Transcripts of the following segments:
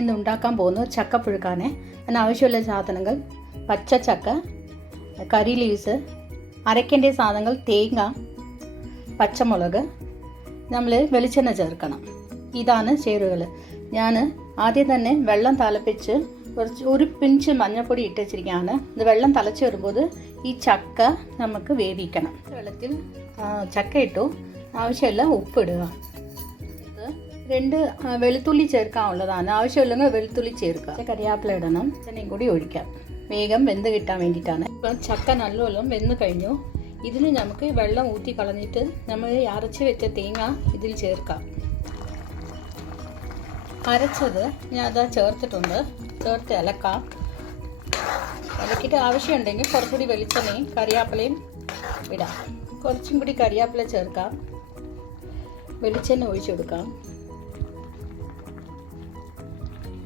ഇന്ന് ഉണ്ടാക്കാൻ പോകുന്നത് ചക്കപ്പുഴുക്കാണ്. അതിനാവശ്യമുള്ള സാധനങ്ങൾ പച്ചച്ചക്ക, കറി ലീവ്സ്, അരയ്ക്കേണ്ട സാധനങ്ങൾ തേങ്ങ, പച്ചമുളക്, നമ്മൾ വെളിച്ചെണ്ണ ചേർക്കണം. ഇതാണ് ചേരുവകൾ. ഞാൻ ആദ്യം തന്നെ വെള്ളം തിളപ്പിച്ച് ഒരു പിഞ്ച് മഞ്ഞൾപ്പൊടി ഇട്ട് വെച്ചിരിക്കുകയാണ്. ഇത് വെള്ളം തിളച്ച് വരുമ്പോൾ ഈ ചക്ക നമുക്ക് വേവിക്കണം. വെള്ളത്തിൽ ചക്ക ഇട്ടു, ആവശ്യമില്ല ഉപ്പിടുക. ഇത് 2 വെളുത്തുള്ളി ചേർക്കാനുള്ളതാണ്. ആവശ്യമില്ലെങ്കിൽ വെളുത്തുള്ളി ചേർക്കുക. കറിവേപ്പില ഇടണം, ചെന്നൈയും കൂടി ഒഴിക്കാം. വേഗം വെന്ത് കിട്ടാൻ വേണ്ടിയിട്ടാണ്. ഇപ്പം ചക്ക നല്ലോണം വെന്ത് കഴിഞ്ഞു. ഇതിൽ നമുക്ക് വെള്ളം ഊറ്റി കളഞ്ഞിട്ട് നമ്മൾ അരച്ച് വെച്ച തേങ്ങ ഇതിൽ ചേർക്കാം. അരച്ചത് ഞാൻ അതാ ചേർത്തിട്ടുണ്ട്. ചേർത്ത് ഇളക്കാം. ഇളക്കിയിട്ട് ആവശ്യമുണ്ടെങ്കിൽ കുറച്ചുകൂടി വെളിച്ചെണ്ണയും കറിവേപ്പിലയും ഇടാം. കുറച്ചും കൂടി കറിവേപ്പില ചേർക്കാം. വെളിച്ചെണ്ണ ഒഴിച്ചു കൊടുക്കാം.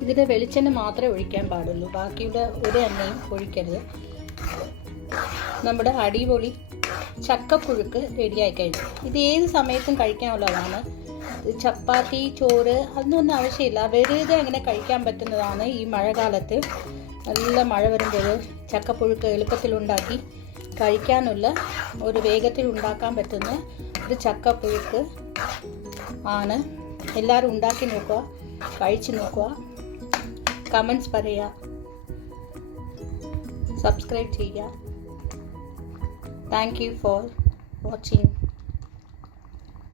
ഇതിൽ വെളിച്ചെണ്ണ മാത്രമേ ഒഴിക്കാൻ പാടുള്ളൂ, ബാക്കിയുടെ ഒരു എണ്ണയും ഒഴിക്കരുത്. നമ്മുടെ അടിപൊളി ചക്കപ്പുഴുക്ക് റെഡിയായി കഴിഞ്ഞു. ഇത് ഏത് സമയത്തും കഴിക്കാനുള്ളതാണ്. ചപ്പാത്തി, ചോറ് അതൊന്നും ആവശ്യമില്ല. വെറുതെ അങ്ങനെ കഴിക്കാൻ പറ്റുന്നതാണ്. ഈ മഴക്കാലത്ത് നല്ല മഴ വരുമ്പോൾ ചക്കപ്പുഴുക്ക് എളുപ്പത്തിലുണ്ടാക്കി കഴിക്കാനുള്ള ഒരു വേഗത്തിൽ ഉണ്ടാക്കാൻ പറ്റുന്ന ഒരു ചക്കപ്പുഴുക്ക് ആണ്. എല്ലാവരും ഉണ്ടാക്കി നോക്കുക, കഴിച്ച് നോക്കുക, കമൻറ്റ്സ് പറയുക, സബ്സ്ക്രൈബ് ചെയ്യുക. Thank you for watching.